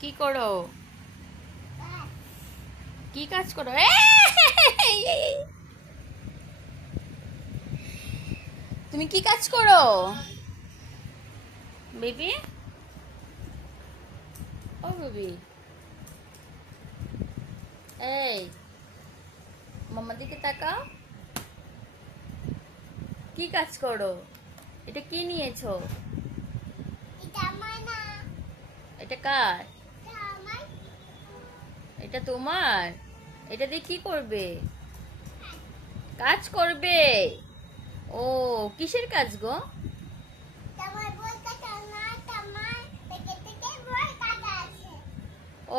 কি করো? কি কাজ করো? তুমি কি কাজ করো বেবি? ও বেবি, এই মামার দিকে তাকাও। কি কাজ করো? এটা কি নিয়েছো? এটা কার? এটা তোমার? এটা দিয়ে কি করবে? কাজ করবে? ও, কিসের কাজ গো?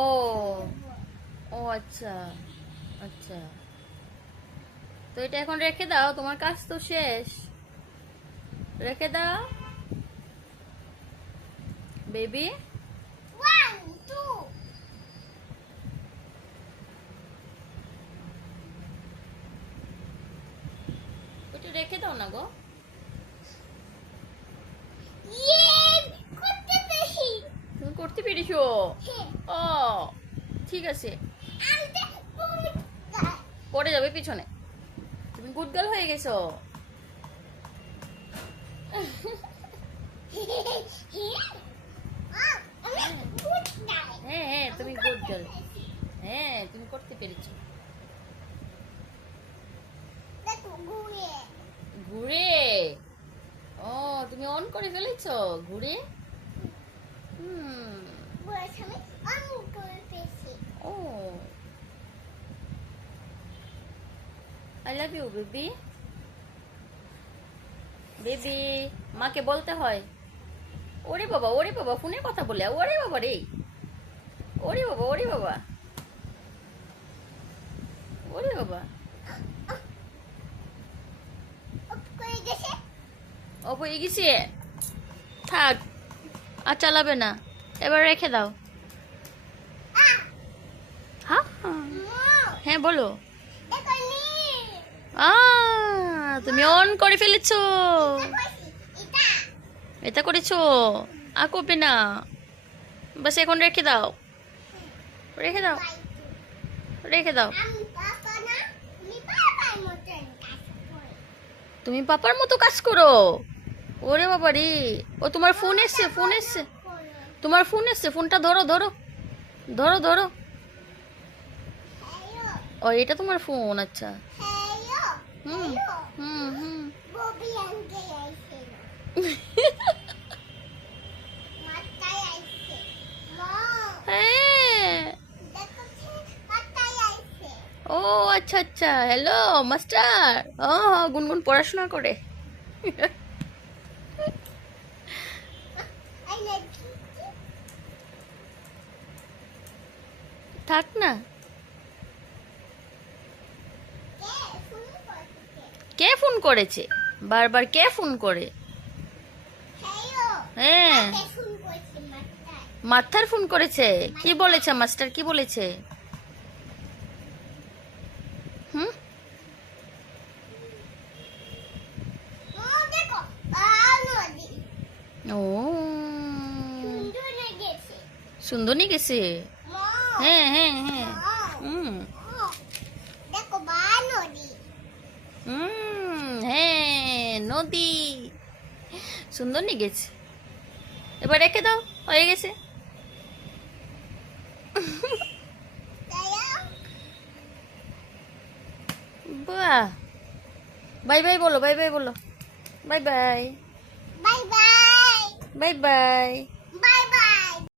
ও ও আচ্ছা আচ্ছা, তো এটা এখন রেখে দাও, তোমার কাজ তো শেষ। রেখে দাও বেবি। ওটা রেখে দাও না গো। তুমি করতে পেরেছো? ও ঠিক আছে, পড়ে যাবে পিছনে। তুমি গুড গার্ল হয়ে গেছো। হ্যাঁ হ্যাঁ, তুমি গুড গার্ল। হ্যাঁ, তুমি করতে পেরেছো। ঘুরে? ও, তুমি অন করে ফেলেছো ঘুরে। Oh, I love you baby. Baby, মাকে বলতে হয়। ওরে বাবা, ওরে বাবা, ফোনে কথা বলে। ওরে বাবা রে, ওরে বাবা, ওরে বাবা, ওরে বাবা। ও হয়ে গেছে, থাক আর চালাবে না, এবার রেখে দাও। হ্যাঁ হ্যাঁ বলো। তুমি অন করে ফেলেছো। এটা করেছো, আর করবে না। বাস এখন রেখে দাও, রেখে দাও, রেখে দাও। তুমি পাপার মতো কাজ করো? ওরে বাবা রে, ও তোমার ফোন এসছে, ফোন এসছে, তোমার ফোন এসছে, ফোনটা ধরো ধরো ধরো ধরো। ও, এটা তোমার ফোন? আচ্ছা। হুম হুম হুম। হ্যাঁ। ও আচ্ছা আচ্ছা, হ্যালো মাস্টার। ও গুনগুন পড়াশোনা করে। থাক না। কে ফোন করেছে? বারবার কে ফোন করে? হ্যাঁ, মাথার ফোন করেছে। কি বলেছে মাস্টার, কি বলেছে? হুম, ও সুন্দর নিয়ে গেছে। হ্যাঁ হ্যাঁ হ্যাঁ। হুম হ্যাঁ, নদী সুন্দর নিয়ে গেছে। এবার রেখে দাও, হয়ে গেছে। বাহ, বাই বাই বলো, বাই বাই বলো, বাই বাই, বাই বাই।